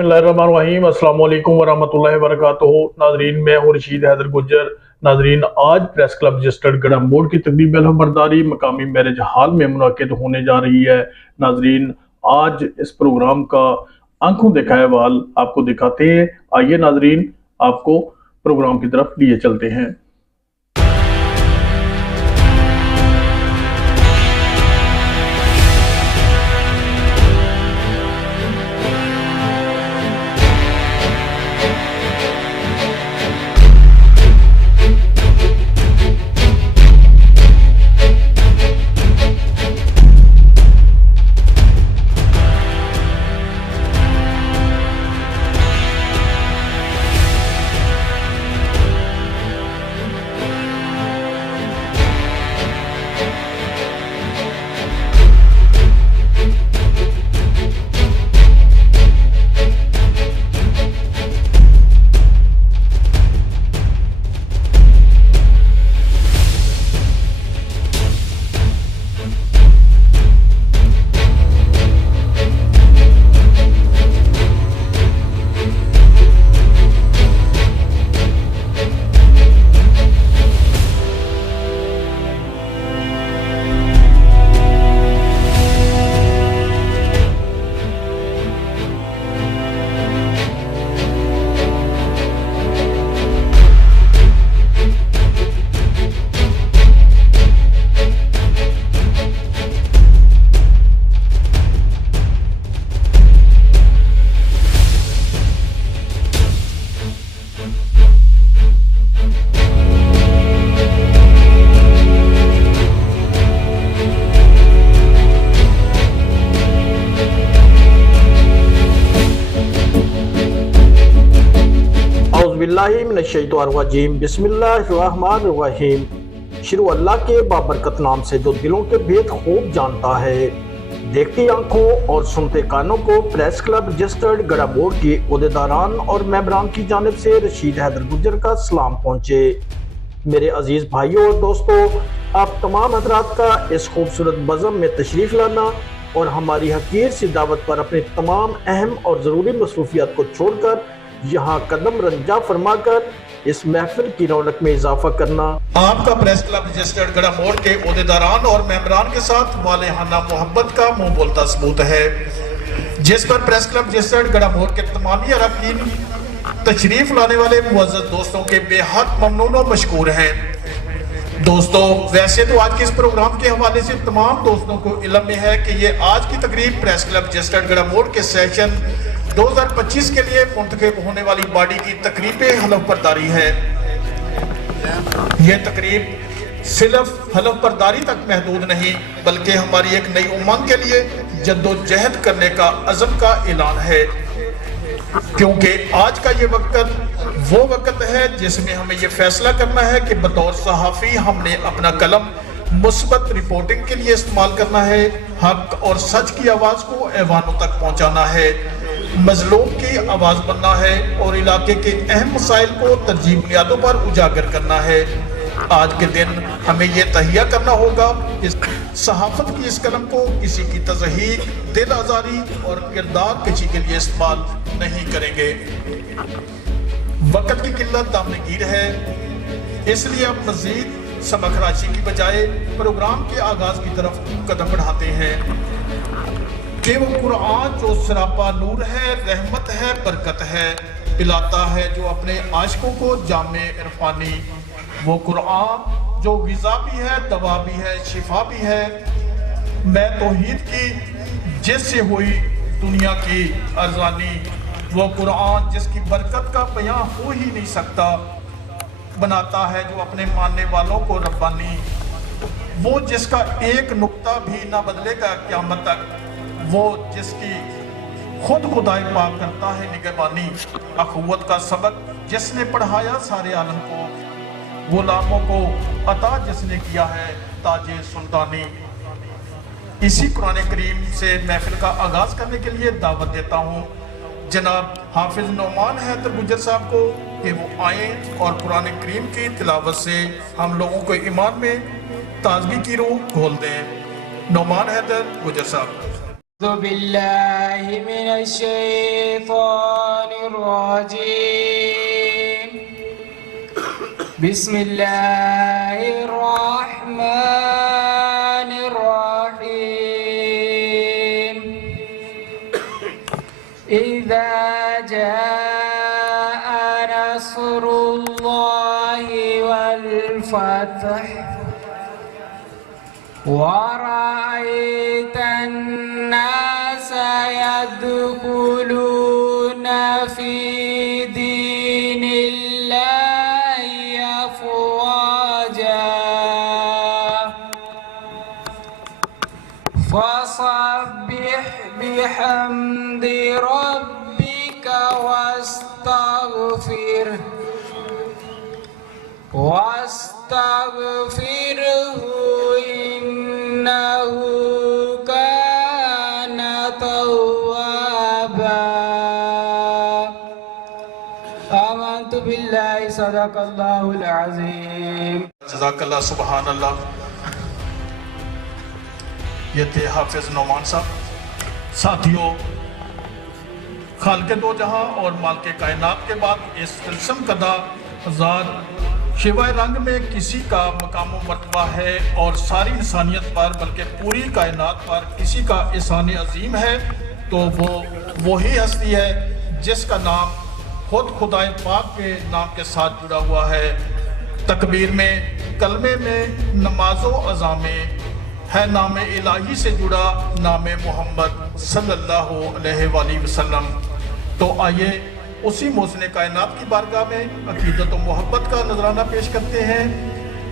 बिस्मिल्लाहिर्रहमानिर्रहीम। अस्सलाम वालेकुम वरहमतुल्लाहि वबरकातुहू। नाजरीन, मैं हूँ रशीद हैदर गुज्जर। नाजरीन, आज प्रेस क्लब रजिस्टर्ड गड़ा मोड़ की तकरीब बरदारी मकामी मैरिज हाल में मुनाकिद होने जा रही है। नाजरीन, आज इस प्रोग्राम का आंखों देखा है वाल आपको दिखाते हैं। आइए नाजरीन, आपको प्रोग्राम की तरफ लिए चलते हैं। बिस्मिल्लाहिर्रहमानिर्रहीम। शुरू अल्लाह के बाबरकत नाम से जो दिलों के भेद खूब जानता है। देखती आंखों और सुनते कानों को प्रेस क्लब रजिस्टर्ड गड़ा मोड़ के ओहदेदारान और मेंबरान की जानिब से रशीद हैदर गुज्जर का सलाम पहुंचे। मेरे अजीज भाइयों और दोस्तों, आप तमाम हजरात का इस खूबसूरत बज़म में तशरीफ लाना और हमारी हकीर सी दावत पर अपनी तमाम अहम और ज़रूरी मसरूफियात को छोड़कर यहाँ कदम रंजा फरमाकर इस महफिल की रौनक में इजाफा करना आपका प्रेस क्लब रजिस्टर्ड गड़ा मोड़ के ओहदेदारान और मेंबरान के साथ वालेहाना मोहब्बत का मुंह बोलता सबूत है, जिस पर प्रेस क्लब रजिस्टर्ड गड़ा मोड़ के तमामी अरकान तशरीफ लाने वाले मुअज़्ज़ज़ दोस्तों के बेहद ममनून और मशकूर हैं। दोस्तों, वैसे तो आज के इस प्रोग्राम के हवाले से तमाम दोस्तों को इल्म में है कि ये आज की तकरीब प्रेस क्लब रजिस्टर्ड गड़ा मोड़ के सेशन 2025 के लिए मुंतखब होने वाली बॉडी की तकरीब हलफ बरदारी है। यह तकरीब सिर्फ हलफ बरदारी तक महदूद नहीं, बल्कि हमारी एक नई उमंग के लिए जद्दोजहद करने का अज़म का ऐलान है, क्योंकि आज का ये वक्त वो वक्त है जिसमें हमें ये फैसला करना है कि बतौर सहाफ़ी हमने अपना कलम मुस्बत रिपोर्टिंग के लिए इस्तेमाल करना है, हक और सच की आवाज़ को ऐवानों तक पहुँचाना है, मजलूम की आवाज़ बनना है और इलाके के अहम मसाइल को तरजीह बुनियादों पर उजागर करना है। आज के दिन हमें यह तहिया करना होगा कि सहाफत की इस कलम को किसी की तज़हीक, दिल आज़ारी और किरदार कशी के लिए इस्तेमाल नहीं करेंगे। वक्त की किल्लत दामनगीर है, इसलिए अब मज़ीद समखराशी की बजाय प्रोग्राम के आगाज की तरफ कदम बढ़ाते हैं कि वो कुरान जो सरापा नूर है, रहमत है, बरकत है, पिलाता है जो अपने आशिकों को जामे इरफानी। वो कुरान जो ग़िज़ा भी है, दवा भी है, शिफा भी है। मैं तौहीद की जिससे हुई दुनिया की अरज़ानी। वो कुरान जिसकी बरकत का बयां हो ही नहीं सकता, बनाता है जो अपने मानने वालों को रब्बानी। वो जिसका एक नुक्ता भी ना बदलेगा क़यामत तक, वो जिसकी खुद खुदाई पाक करता है निगहबानी। अखुवत का सबक जिसने पढ़ाया सारे आलम को, गुलामों को अता जिसने किया है ताजे सुल्तानी। इसी कुरान करीम से महफिल का आगाज करने के लिए दावत देता हूँ जनाब हाफिज नौमान हैदर गुज्जर साहब को कि वो आए और कुरान करीम की तिलावत से हम लोगों को ईमान में ताजगी की रूह खोल दें। नौमान हैदर गुज्जर साहब। الرجيم بسم الله الرحمن الرحيم إذا جاء نصر الله والفتح ورأيت الناس يدخلون في دين الله أفواجا فسبح بحمد ربك واستغفره إنه كان توابا آمنت بالله صدق الله العظيم جزاک اللہ سبحان اللہ. یہ تھے حافظ نعمان صاحب. ساتھیوں، خالق دو جہاں اور مالک کائنات کے بعد اس قسم کدہ ہزار شیوائے رنگ میں کسی کا مقام و مرتبہ ہے اور ساری انسانیت پر بلکہ پوری کائنات پر کسی کا احسان عظیم ہے تو وہ وہی ہستی ہے جس کا نام خود خدائے پاک کے نام کے ساتھ جڑا ہوا ہے. تکبیر میں، کلمے میں، نماز و اذان میں ہے نام الہی سے جڑا نام محمد صلی اللہ علیہ وآلہ وسلم. تو آئیے اسی محسن کائنات کی بارگاہ میں عقیدت و محبت کا نذرانہ پیش کرتے ہیں.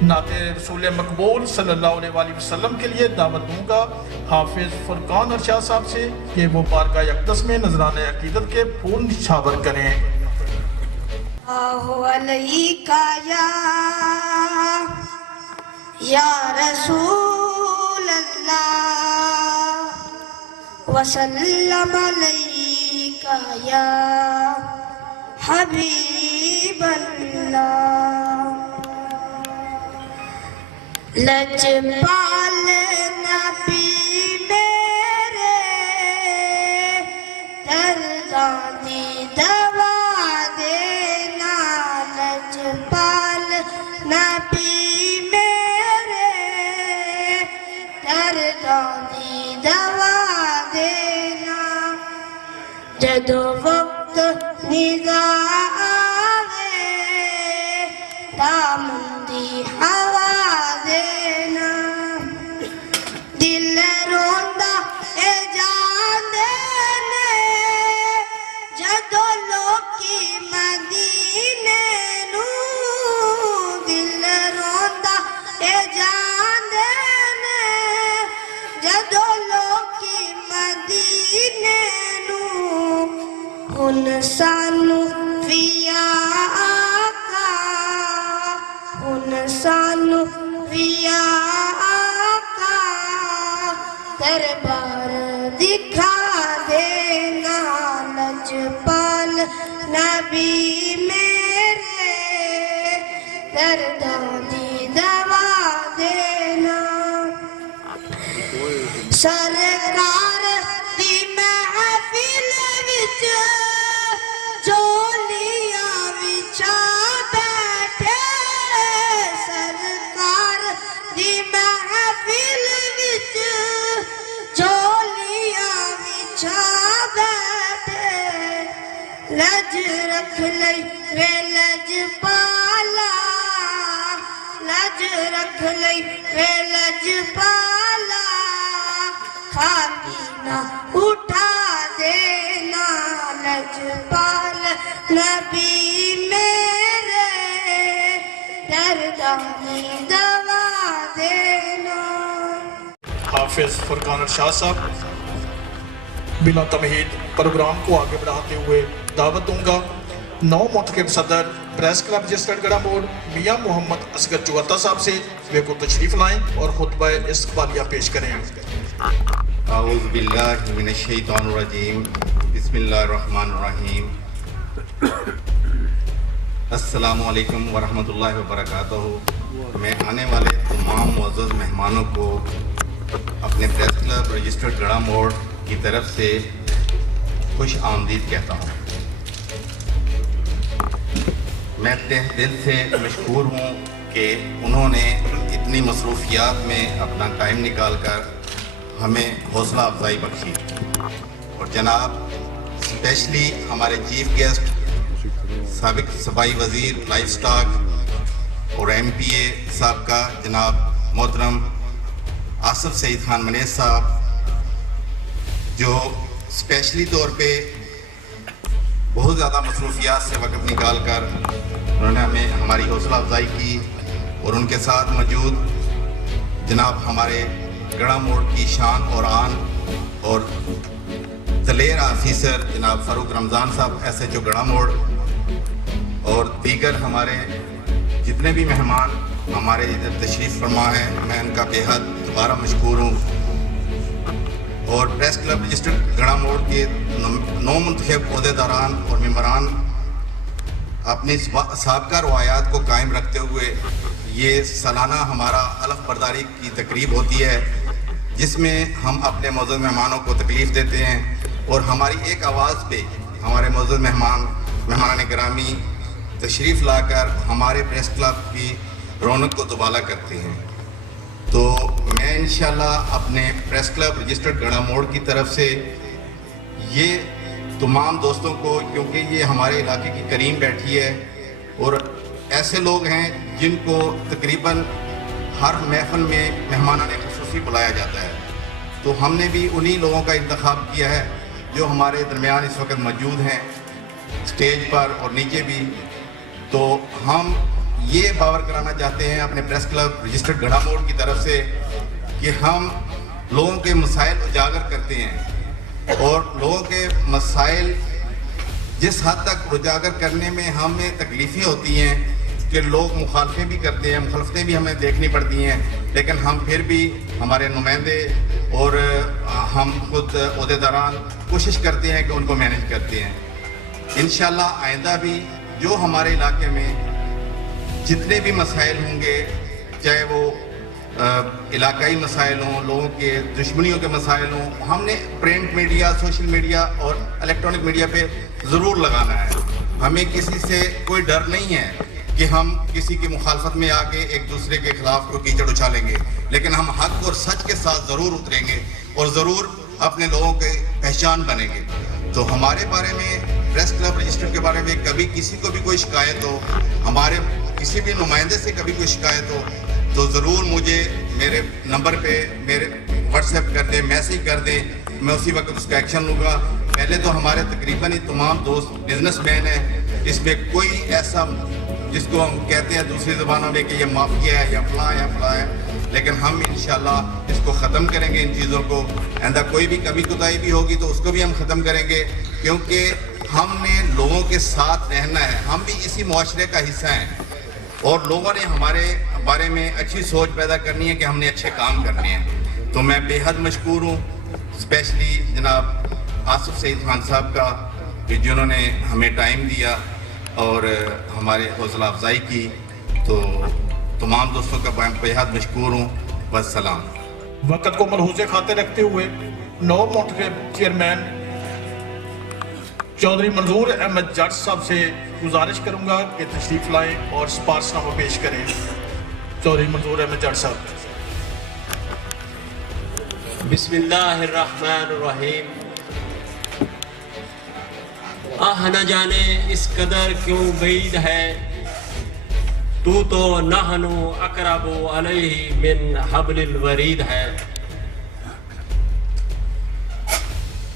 نعت رسول مقبول صلی اللہ علیہ وآلہ وسلم کے لیے دعوت دوں گا حافظ فرقان ارشاد صاحب سے کہ وہ بارگاہ اقدس میں نذرانہ عقیدت کے پھول نچھاور کریں. علیکہ یا رسول اللہ وسلم علیکہ یا حبیب اللہ. لجپال نبی میرے درداں دی دوا دینا. لجپال نبی میرے درداں دی دوا دینا. جدو وقت نگاہ آوے دامن دی ہوا دینا. دل روندا اے جان دینے جدو لوکی مدینے نو. دل روندا اے جان دینے جدو لوکی مدینے نو. ہن سانو ویا آقا، ہن سانو ویا آقا دربار دکھا دینا. لجپال نبی میرے درداں دی دوا دینا. سرکار دی محفل وچ جولیاں وچا بیٹھے. سرکار دی محفل وچ جولیاں وچا بیٹھے. لج رکھ لئی وے لج پالا، لج رکھ لئی وے لج پالا. خاکی نہ اٹھا دینا. لجپال نبی میرے درداں دی دوا دینا. حافظ فرقان ارشاد صاحب بلا تمہید پروگرام کو آگے بڑھاتے ہوئے دعوت دوں گا نو منتخب صدر پریس کلب رجسٹرڈ گڑھا موڑ میاں محمد اصغر چوہتا صاحب سے وہ کو تشریف لائیں اور خطبہ استقبالیہ پیش کریں. اعوذ باللہ من الشیطان الرجیم بسم اللہ الرحمن الرحیم. السلام علیکم ورحمۃ اللہ وبرکاتہ. میں آنے والے تمام معزز مہمانوں کو اپنے پریس کلب رجسٹرڈ گڑھا موڑ کی طرف سے خوش آمدید کہتا ہوں. میں تہ دل سے مشکور ہوں کہ انہوں نے اتنی مصروفیات میں اپنا ٹائم نکال کر ہمیں حوصلہ افزائی بخشی. اور جناب اسپیشلی ہمارے چیف گیسٹ سابق صوبائی وزیر لائف اسٹاک اور ایم پی اے صاحب کا جناب محترم آصف سعید خان منیز صاحب، جو اسپیشلی طور پہ بہت زیادہ مصروفیات سے وقت نکال کر انہوں نے ہمیں ہماری حوصلہ افزائی کی. اور ان کے ساتھ موجود جناب ہمارے گڑھا موڑ کی شان اور آن اور دلیر آفیسر جناب فاروق رمضان صاحب ایس ایچ او گڑھا موڑ، اور دیگر ہمارے جتنے بھی مہمان ہمارے ادھر تشریف فرما ہیں، میں ان کا بے حد دوبارہ مشکور ہوں. اور پریس کلب رجسٹرڈ گڑھا موڑ کے نو منتخب عہدیداران اور ممبران اپنی سابقہ روایات کو قائم رکھتے ہوئے یہ سالانہ ہمارا حلف برداری کی تقریب ہوتی ہے، جس میں ہم اپنے معزز مہمانوں کو تکلیف دیتے ہیں اور ہماری ایک آواز پہ ہمارے معزز مہمان گرامی تشریف لا کر ہمارے پریس کلب کی رونق کو دوبالا کرتے ہیں. تو میں انشاءاللہ اپنے پریس کلب رجسٹرڈ گڑھا موڑ کی طرف سے یہ تمام دوستوں کو، کیونکہ یہ ہمارے علاقے کی کریم بیٹھی ہے اور ایسے لوگ ہیں جن کو تقریباً ہر محفل میں مہمانان خصوصی بلایا جاتا ہے، تو ہم نے بھی انہی لوگوں کا انتخاب کیا ہے جو ہمارے درمیان اس وقت موجود ہیں اسٹیج پر اور نیچے بھی. تو ہم یہ باور کرانا چاہتے ہیں اپنے پریس کلب رجسٹرڈ گڑھا موڑ کی طرف سے کہ ہم لوگوں کے مسائل اجاگر کرتے ہیں، اور لوگوں کے مسائل جس حد تک اجاگر کرنے میں ہمیں تکلیفیں ہوتی ہیں کہ لوگ مخالفیں بھی کرتے ہیں، مخالفتیں بھی ہمیں دیکھنی پڑتی ہیں، لیکن ہم پھر بھی ہمارے نمائندے اور ہم خود عہدیداران کوشش کرتے ہیں کہ ان کو مینیج کرتے ہیں. انشاءاللہ آئندہ بھی جو ہمارے علاقے میں جتنے بھی مسائل ہوں گے، چاہے وہ علاقائی مسائل ہوں، لوگوں کے دشمنیوں کے مسائل ہوں، ہم نے پرنٹ میڈیا، سوشل میڈیا اور الیکٹرانک میڈیا پہ ضرور لگانا ہے. ہمیں کسی سے کوئی ڈر نہیں ہے کہ ہم کسی کی مخالفت میں آ کے ایک دوسرے کے خلاف کوئی کیچڑ اچھالیں گے، لیکن ہم حق اور سچ کے ساتھ ضرور اتریں گے اور ضرور اپنے لوگوں کے پہچان بنیں گے. تو ہمارے بارے میں پریس کلب رجسٹر کے بارے میں کبھی کسی کو بھی کوئی شکایت ہو، ہمارے کسی بھی نمائندے سے کبھی کوئی شکایت ہو، تو ضرور مجھے میرے نمبر پہ میرے واٹس ایپ کر دیں، میسیج کر دیں، میں اسی وقت اس کا ایکشن لوں گا. پہلے تو ہمارے تقریباً ہی تمام دوست بزنس مین ہیں، اس میں کوئی ایسا جس کو ہم کہتے ہیں دوسری زبانوں میں کہ یہ مافیا ہے یا فلاں ہے، لیکن ہم انشاءاللہ اس کو ختم کریں گے. ان چیزوں کو آئندہ کوئی بھی کمی کوتاہی بھی ہوگی تو اس کو بھی ہم ختم کریں گے، کیونکہ ہم نے لوگوں کے ساتھ رہنا ہے، ہم بھی اسی معاشرے کا حصہ ہیں اور لوگوں نے ہمارے بارے میں اچھی سوچ پیدا کرنی ہے کہ ہم نے اچھے کام کرنے ہیں. تو میں بے حد مشکور ہوں اسپیشلی جناب آصف سعید خان صاحب کا کہ جنہوں نے ہمیں ٹائم دیا اور ہمارے حوصلہ افزائی کی. تو تمام دوستوں کا بے حد مشکور ہوں. بس سلام. وقت کو ملحوظ خاطر رکھتے ہوئے نو منتخب چیئرمین چودھری منظور احمد جٹ صاحب سے گزارش کروں گا کہ تشریف لائیں اور سپارش نامہ پیش کریں. چودھری منظور احمد جٹ صاحب. بسم اللہ الرحمن الرحیم. نہ جانے اس قدر کیوں بعید ہے تو نحن اقرب علیہ من حبل الورید ہے.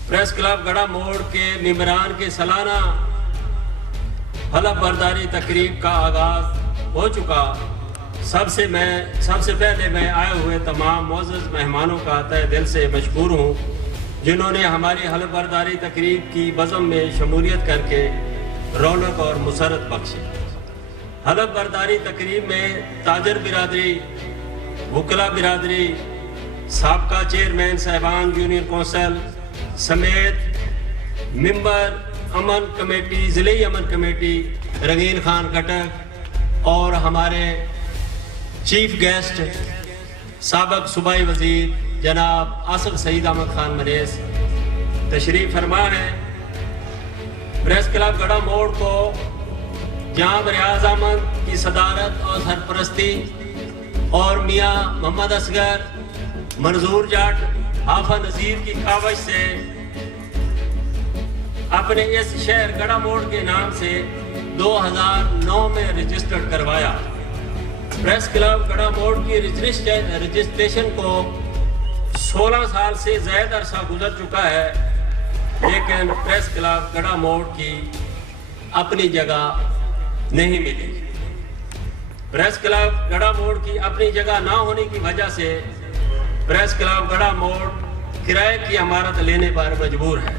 پریس کلب گڑھا موڑ کے ممبران کے سالانہ حلف برداری تقریب کا آغاز ہو چکا. سب سے پہلے میں آئے ہوئے تمام معزز مہمانوں کا تہ دل سے مشکور ہوں جنہوں نے ہماری حلف برداری تقریب کی بزم میں شمولیت کر کے رونق اور مسرت بخشی. حلف برداری تقریب میں تاجر برادری، وکلا برادری، سابقہ چیئرمین صاحبان یونین کونسل سمیت ممبر امن کمیٹی، ضلعی امن کمیٹی رنگین خان کٹک اور ہمارے چیف گیسٹ سابق صوبائی وزیر جناب آصف سعید احمد خان منیز تشریف فرما ہے. پریس کلب گڑھا موڑ کو जनाब रियाज अहमद की सदारत और सरपरस्ती और मियाँ मोहम्मद असगर, मंजूर जाट, हाफा नज़ीर की कावश से अपने इस शहर गड़ा मोड़ के नाम से 2009 में रजिस्टर्ड करवाया। प्रेस क्लब गड़ा मोड़ की रजिस्ट्रेशन को 16 साल से ज़्यादा अरसा गुजर चुका है, लेकिन प्रेस क्लब गड़ा मोड़ की अपनी जगह नहीं मिली। प्रेस क्लब गड़ा मोड़ की अपनी जगह ना होने की वजह से प्रेस क्लब गड़ा मोड़ किराए की इमारत लेने पर मजबूर है।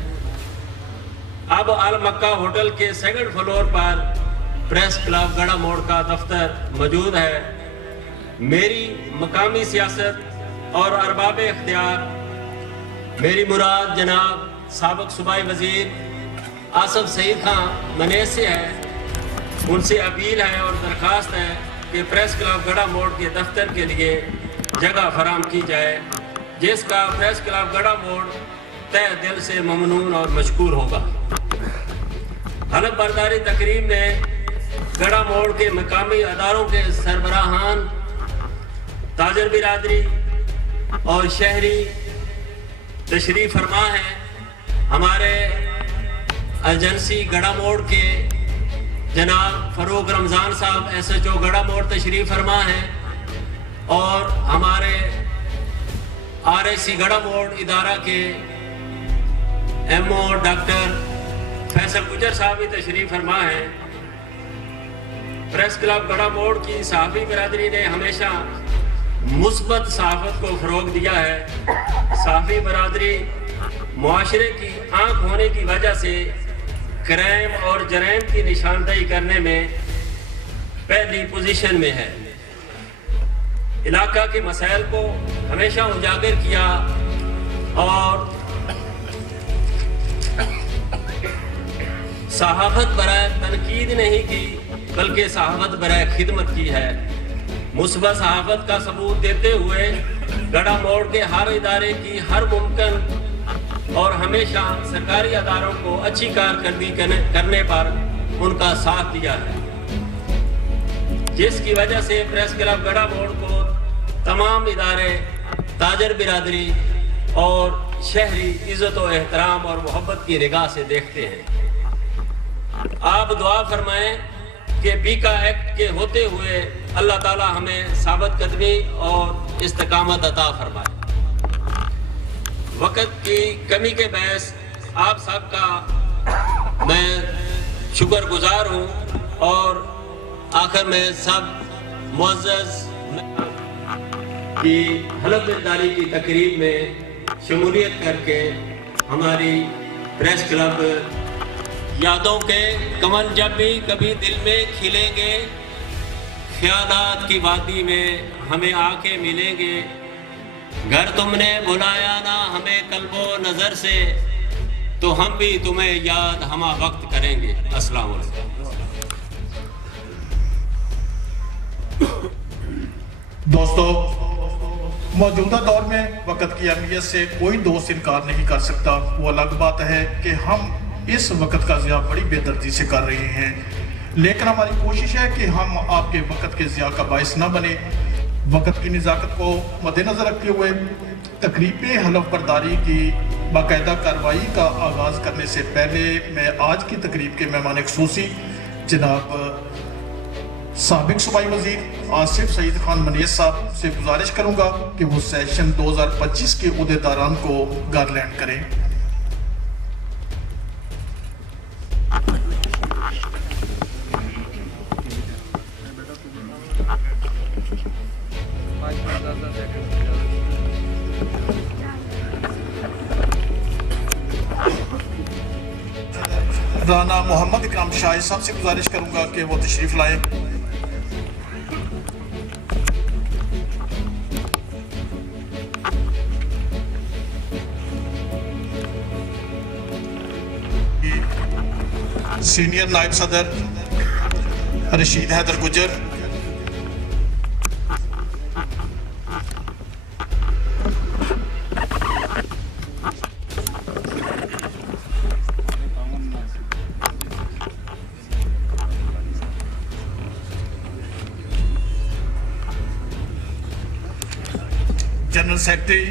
अब अल मक्का होटल के सेकंड फ्लोर पर प्रेस क्लब गड़ा मोड़ का दफ्तर मौजूद है। मेरी मकामी सियासत और अरबाब इख्तियार, मेरी मुराद जनाब साबिक सूबाई वजीर आसफ सईद खान मनेस से है। उनसे अपील है और दरख्वास्त है कि प्रेस क्लब गड़ा मोड़ के दफ्तर के लिए जगह फराम की जाए, जिसका प्रेस क्लब गड़ा मोड़ तहे दिल से ममनून और मशकूर होगा। हलफ बर्दारी तकरीब में गड़ा मोड़ के मकामी अदारों के सरबराहान, ताजर बिरादरी और शहरी तशरीफ फरमा हैं। हमारे एजेंसी गड़ा मोड़ के जनाब फरूक रमज़ान साहब SHO गड़ा मोड़ तशरीफ फरमा हैं और हमारे RSC गड़ा मोड़ इदारा के MO डॉक्टर फैसल गुजर साहब भी तशरीफ फरमा हैं। प्रेस क्लब गड़ा मोड़ की सहाफ़ी बिरादरी ने हमेशा मुस्बत सहाफ़त को फ़रोग़ दिया है। सहाफ़ी बिरादरी मुआशरे की आँख होने की वजह से क्राइम और जराइम की निशानदेही करने में पहली पोजीशन में है। इलाका के मसाइल को हमेशा उजागर किया और सहाफ़त बराए तनकीद नहीं की, बल्कि सहाफ़त बराए खिदमत की है। मुस्बत सहाफ़त का सबूत देते हुए गड़ा मोड़ के हर इदारे की हर मुमकिन और हमेशा सरकारी अदारों को अच्छी कारकर्दगी करने पर उनका साथ दिया है, जिसकी वजह से प्रेस क्लब गड़ा मोड़ को तमाम इदारे, ताजर बिरादरी और शहरी इज़्ज़त और एहतराम और मोहब्बत की निगाह से देखते हैं। आप दुआ फरमाएं कि बीका एक्ट के होते हुए अल्लाह ताला हमें साबित कदमी और इस्तिकामत अता फरमाए। वक़्त की कमी के बहस आप सब का मैं शुक्रगुजार हूँ और आखिर में सब मुअज़्ज़ज़ की हलफ बर्दारी की तकरीब में शमूलियत करके हमारी प्रेस क्लब यादों के कमल जब भी कभी दिल में खिलेंगे, ख्यालात की वादी में हमें आके मिलेंगे। घर तुमने बुलाया ना हमें कल्बो नज़र से, तो हम भी तुम्हें याद हमा वक्त करेंगे। अस्सलाम वालेकुम। दोस्तों, मौजूदा दौर में वक़्त की अहमियत से कोई दोस्त इनकार नहीं कर सकता। वो अलग बात है कि हम इस वक़्त का ज़िया बड़ी बेदर्दी से कर रहे हैं, लेकिन हमारी कोशिश है कि हम आपके वक़्त के ज़िया का बायस न बने। वक़्त की निज़ाकत को मद्देनज़र रखते हुए तकरीब हलफ बर्दारी की बाकायदा कार्रवाई का आगाज़ करने से पहले मैं आज की तकरीब के मेहमान ख़ुसूसी जनाब साबिक सूबाई वज़ीर आसिफ सईद खान मनेस साहब से गुजारिश करूँगा कि वो सेशन 2025 के उहदेदारान को गारलैंड करें। राना मोहम्मद इकराम शाह साहब से गुजारिश करूंगा कि वो तशरीफ लाएं। सीनियर नायब सदर रशीद हैदर गुजर, जनरल सेक्रेटरी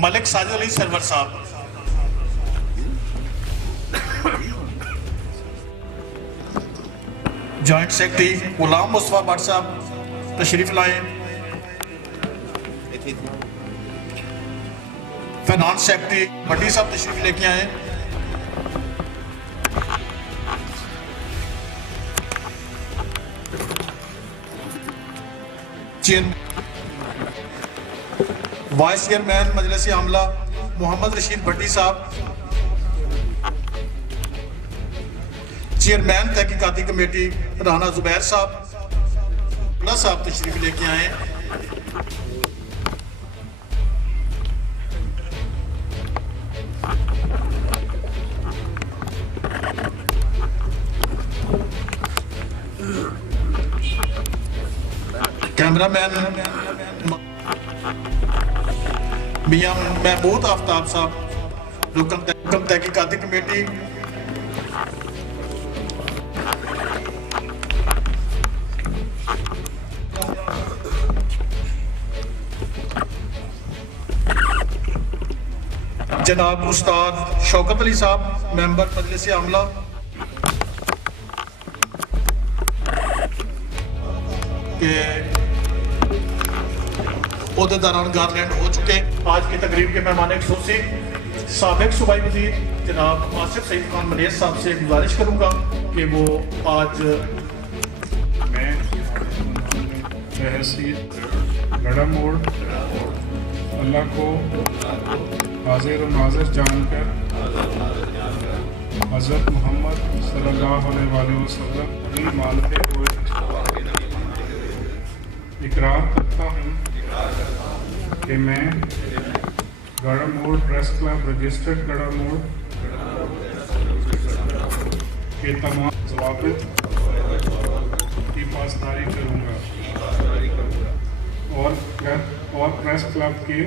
मलिक साजिद अली सरवर साहब, जॉइंट सेक्रेटरी गुलाम मुस्तफा भट्ट साहब तशरीफ लाएं। फाइनेंस सेक्रेटरी भट्टी साहब तशरीफ लेके आए। वाइस चेयरमैन मजलिस आमला मोहम्मद रशीद भट्टी साहब, चेयरमैन तहकीकाती कमेटी राना जुबैर साहब तशरीफ लेके आए। कैमरामैन मियां महमूद आफ्ताब साहब, रुकन तहकीकाती कमेटी, जनाब उस्ताद शौकत अली साहब मेंबर मजलिस आमला, के ओहदेदारान गारलैंड हो चुके। आज की तकरीब के मेहमान खुसूसी साबिक सूबाई वजीर जनाब आसिफ सईद खान मनेज साहब से गुजारिश करूंगा कि वो आज मैं तहसील गड़ा मोड़ अल्लाह को हाजिर और नाज़िर जानकर हज़रत मोहम्मद सल्लल्लाहु अलैहि वसल्लम की मानते हुए इकरार करता हूँ कि मैं गड़ा मोड़ प्रेस क्लब रजिस्टर्ड गड़ा मोड़ के तमाम ज़वाबित की पासदारी करूँगा और प्रेस क्लब के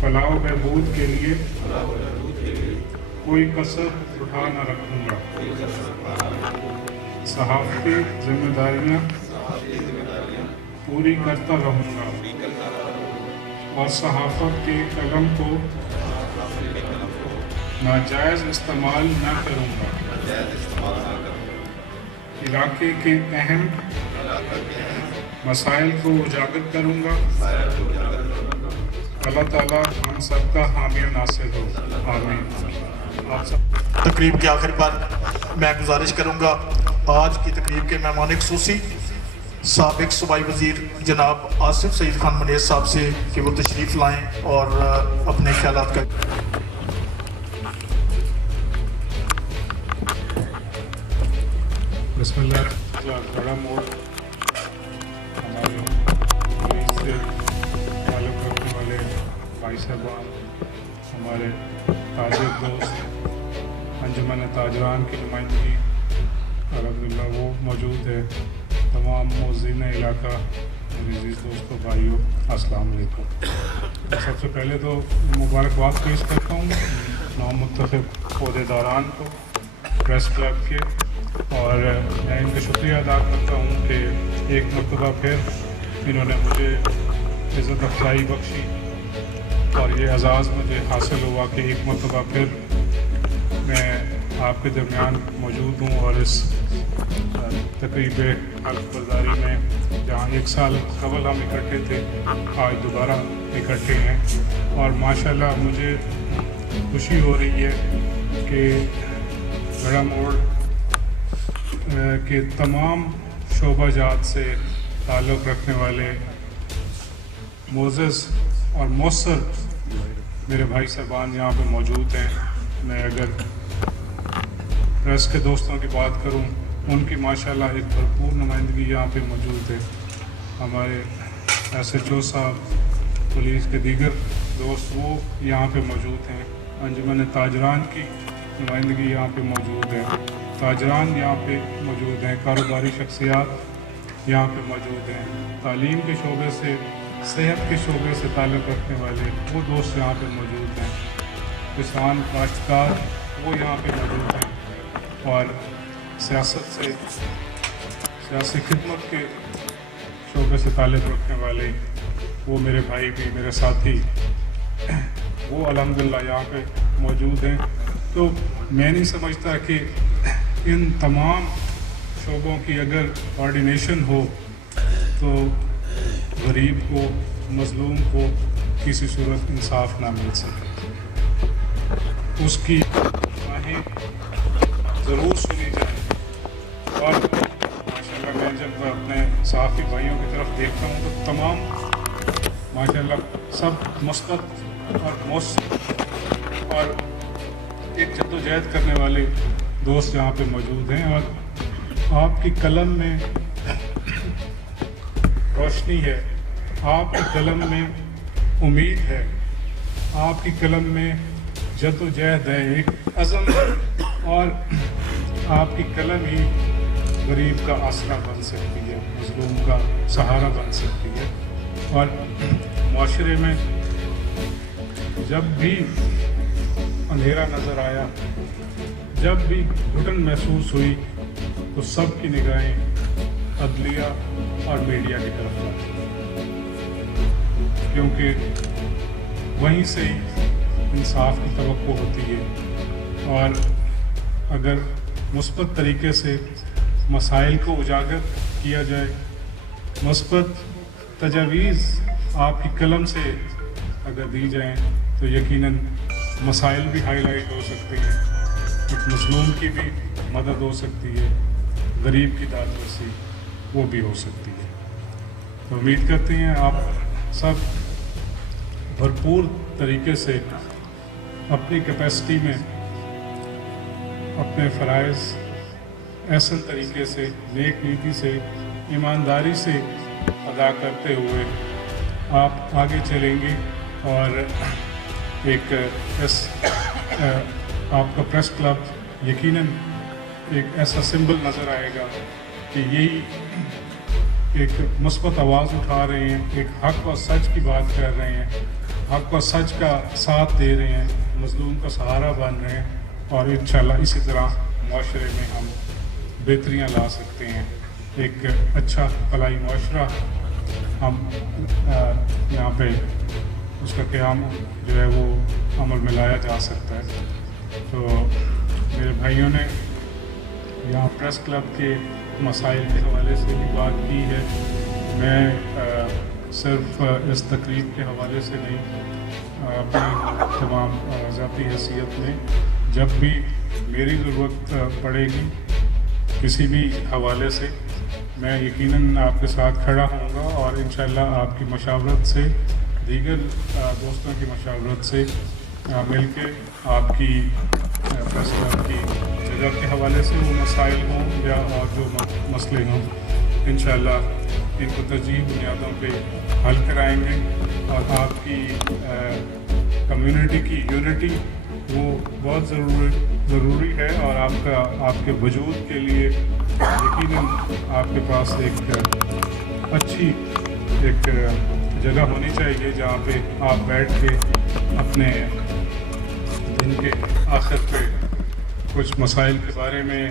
फलाह व बहबूद के लिए कोई कसर उठा न रखूँगा। सहाफ़ती जिम्मेदारियाँ पूरी करता रहूँगा और सहाफ़त के कलम को नाजायज़ इस्तेमाल न करूँगा। इलाके के अहम मसाइल को उजागर करूँगा। अल्लाह ताला हम सबका हामी नासिर हो, आमीन। आप सब तकरीब के आखिर पर मैं गुजारिश करूंगा आज की तकरीब के मेहमान खुसूसी साबिक सूबाई वजीर जनाब आसिफ सईद खान मनेज साहब से कि वो तशरीफ़ लाएं और अपने ख्यालात का बिस्मिल्लाह। गड़ा मोड़ हमारे पुलिस से ताल्लुक़ रखने वाले भाई साहबान, हमारे ताजिर दोस्त अंजुमन ताजरान की नुमाइंदगी अल्हम्दुलिल्लाह वो मौजूद है। तमाम मौज़ीन इलाका, मेरे अज़ीज़ दोस्तों भाइयों, अस्सलाम वालेकुम। सबसे पहले तो मुबारकबाद पेश करता हूँ नामुत्तखब ओहदेदारान को प्रेस क्लब के, और मैं इनका शुक्रिया अदा करता हूँ कि एक मरतबा फिर इन्होंने मुझे इज़्ज़त अफ़ज़ाई बख्शी और ये एज़ाज़ मुझे हासिल हुआ कि एक मरतबा फिर मैं आपके दरमियान मौजूद हूँ और इस तकरीब हल्फ बर्दारी में जहाँ एक साल कबल हम इकट्ठे थे, आज दोबारा इकट्ठे हैं। और माशाल्लाह मुझे खुशी हो रही है कि गड़ा मोड़ के तमाम शोबाजात से ताल्लुक़ रखने वाले मोअज़्ज़ज़ और मौसर मेरे भाई साहबान यहाँ पे मौजूद हैं। मैं अगर प्रेस के दोस्तों की बात करूं, उनकी माशाल्लाह एक भरपूर नुमाइंदगी यहाँ पे मौजूद है। हमारे SHO साहब, पुलिस के दीगर दोस्त वो यहाँ पे मौजूद हैं। अंजुमन ताजरान की नुमाइंदगी यहाँ पे मौजूद है। ताजरान यहाँ पे मौजूद हैं। कारोबारी शख्सियात यहाँ पे मौजूद हैं। तालीम के शोबे से, सेहत के शोबे से ताल्लुक़ रखने वाले वो दोस्त यहाँ पे मौजूद हैं। किसान, काश्तकार वो यहाँ पे मौजूद हैं। और सियासत से, सियासी खिदमत के शोबे से ताल्लुक़ रखने वाले وہ میرے بھائی بھی، میرے ساتھی، وہ الحمدللہ یہاں پہ موجود ہیں. تو میں نہیں سمجھتا کہ ان تمام شعبوں کی اگر کوارڈینیشن ہو تو غریب کو، مظلوم کو کسی صورت انصاف نہ مل سکے. اس کی خواہشیں ضرور سنی جائیں. اور ماشاءاللہ میں جب اپنے صحافی بھائیوں کی طرف دیکھتا ہوں تو تمام ماشاءاللہ سب مثبت اور مؤثر اور ایک جدوجہد کرنے والے دوست یہاں پہ موجود ہیں. اور آپ کی قلم میں روشنی ہے، آپ کی قلم میں امید ہے، آپ کی قلم میں جدوجہد ہے، ایک عزم ہے. اور آپ کی قلم ہی غریب کا آسرا بن سکتی ہے، مظلوم کا سہارا بن سکتی ہے. اور معاشرے میں جب بھی اندھیرا نظر آیا، جب بھی گھٹن محسوس ہوئی تو سب کی نگاہیں عدلیہ اور میڈیا کی طرف آئی، کیونکہ وہیں سے ہی انصاف کی توقع ہوتی ہے. اور اگر مثبت طریقے سے مسائل کو اجاگر کیا جائے، مثبت تجاویز آپ کی قلم سے اگر دی جائیں تو یقیناً مسائل بھی ہائی لائٹ ہو سکتے ہیں، ایک مظلوم کی بھی مدد ہو سکتی ہے، غریب کی داد رسی وہ بھی ہو سکتی ہے. تو امید کرتے ہیں آپ سب بھرپور طریقے سے اپنی کیپیسٹی میں اپنے فرائض احسن طریقے سے، نیک نیتی سے، ایمانداری سے ادا کرتے ہوئے آپ آگے چلیں گے. اور ایک آپ کا پریس کلب یقیناً ایک ایسا سمبل نظر آئے گا کہ یہی ایک مثبت آواز اٹھا رہے ہیں، ایک حق اور سچ کی بات کر رہے ہیں، حق اور سچ کا ساتھ دے رہے ہیں، مظلوم کا سہارا بن رہے ہیں. اور انشاءاللہ اسی طرح معاشرے میں ہم بہتریاں لا سکتے ہیں. ایک اچھا فلاحی معاشرہ ہم یہاں پہ اس کا قیام جو ہے وہ عمل میں لایا جا سکتا ہے. تو میرے بھائیوں نے یہاں پریس کلب کے مسائل کے حوالے سے بھی بات کی ہے. میں صرف اس تقریب کے حوالے سے نہیں، اپنی تمام ذاتی حیثیت میں جب بھی میری ضرورت پڑے گی کسی بھی حوالے سے، میں یقیناً آپ کے ساتھ کھڑا ہوں گا. اور انشاءاللہ آپ کی مشاورت سے، دیگر دوستوں کی مشاورت سے مل کے آپ کی پریس کلب کی جگہ کے حوالے سے وہ مسائل ہوں یا اور جو مسئلے ہوں، انشاءاللہ ان کو ترجیح بنیادوں پہ حل کرائیں گے. اور آپ کی کمیونٹی کی یونٹی وہ بہت ضروری ہے. اور آپ کے وجود کے لیے یقیناً آپ کے پاس ایک اچھی ایک جگہ ہونی چاہیے جہاں پہ آپ بیٹھ کے اپنے دن کے آخر پہ کچھ مسائل کے بارے میں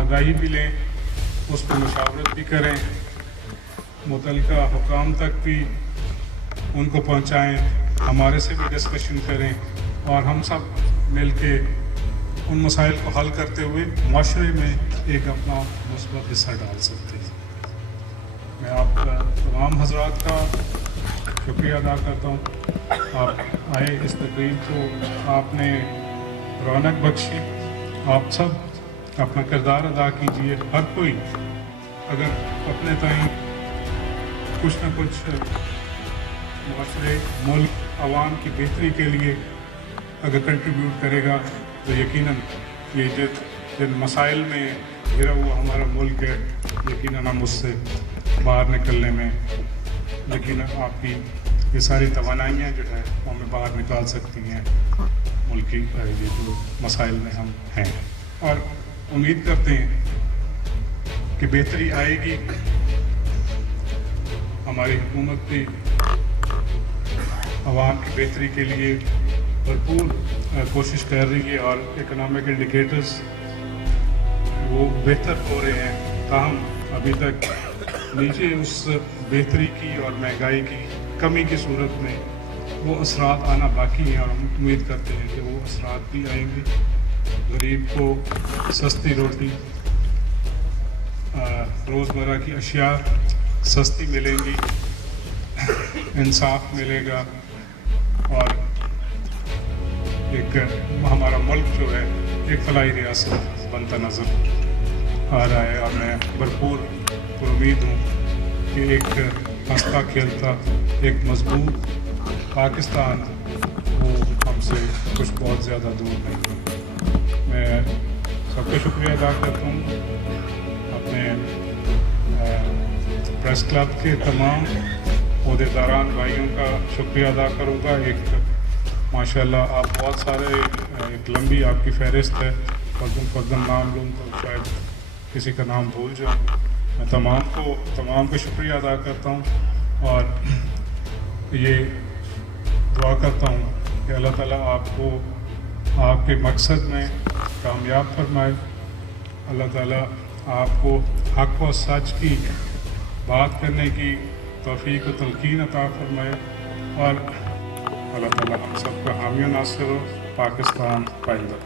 آگاہی بھی لیں، اس پہ مشاورت بھی کریں، متعلقہ حکام تک بھی ان کو پہنچائیں، ہمارے سے بھی ڈسکشن کریں، اور ہم سب مل کے ان مسائل کو حل کرتے ہوئے معاشرے میں ایک اپنا مثبت حصہ ڈال سکتے ہیں. میں آپ کا تمام حضرات کا شکریہ ادا کرتا ہوں. آپ آئے اس تقریب کو، آپ نے رونق بخشی. آپ سب اپنا کردار ادا کیجیے. ہر کوئی اگر اپنے تئیں کچھ نہ کچھ معاشرے، ملک، عوام کی بہتری کے لیے اگر کنٹریبیوٹ کرے گا تو یقیناً یہ جن مسائل میں گھرا ہوا ہمارا ملک ہے، یقیناً ہم اس سے باہر نکلنے میں یقیناً آپ کی یہ ساری توانائیاں جو ہے وہ ہمیں باہر نکال سکتی ہیں ملک کی یہ جو مسائل میں ہم ہیں. اور امید کرتے ہیں کہ بہتری آئے گی. ہماری حکومت بھی عوام کی بہتری کے لیے بھرپور کوشش کر رہی ہے، اور اکنامک انڈیکیٹرز وہ بہتر ہو رہے ہیں. تاہم ابھی تک نیچے اس بہتری کی اور مہنگائی کی कमी की सूरत में वो असरात आना बाकी हैं, और हम उम्मीद करते हैं कि वो असरात भी आएंगे। गरीब को सस्ती रोटी, रोज़मर्रा की अशिया सस्ती मिलेंगी, इंसाफ मिलेगा, और एक हमारा मुल्क जो है एक फलाही रियासत बनता नज़र आ रहा है। और मैं भरपूर उम्मीद हूँ कि एक हंसता खेलता एक मजबूत पाकिस्तान वो हमसे कुछ बहुत ज़्यादा दूर नहीं। मैं सबका शुक्रिया अदा करता हूँ, अपने प्रेस क्लब के तमाम ओहदेदारान भाइयों का शुक्रिया अदा करूँगा। एक माशाल्लाह आप बहुत सारे, एक लंबी आपकी फहरिस्त है, फर्दन नाम लूँ तो शायद किसी का नाम भूल जाऊँ। मैं तमाम को शुक्रिया अदा करता हूँ, और ये दुआ करता हूँ कि अल्लाह ताला आपको आपके मकसद में कामयाब फरमाए। अल्लाह ताला आपको हक़ और सच की बात करने की तौफीक व तलकीन अता फरमाए, और अल्लाह ताला हम सबका हामी और नासिर हो। पाकिस्तान पाइंदा।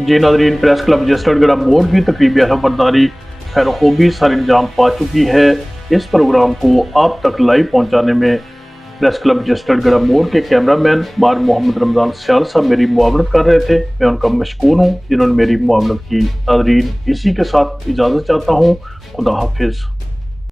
जी नाज़रीन, प्रेस क्लब रजिस्टर्ड गड़ा मोड़ की तकरीबी हलफबरदारी खैर खूबी सर अंजाम पा चुकी है। इस प्रोग्राम को आप तक लाइव पहुंचाने में प्रेस क्लब रजिस्टर्ड गड़ा मोड़ के कैमरामैन बार मोहम्मद रमज़ान सियाल साहब मेरी मुआवनत कर रहे थे। मैं उनका मशकूर हूँ जिन्होंने मेरी मुआवनत की। नाज़रीन, इसी के साथ इजाज़त चाहता हूँ। खुदा हाफिज़।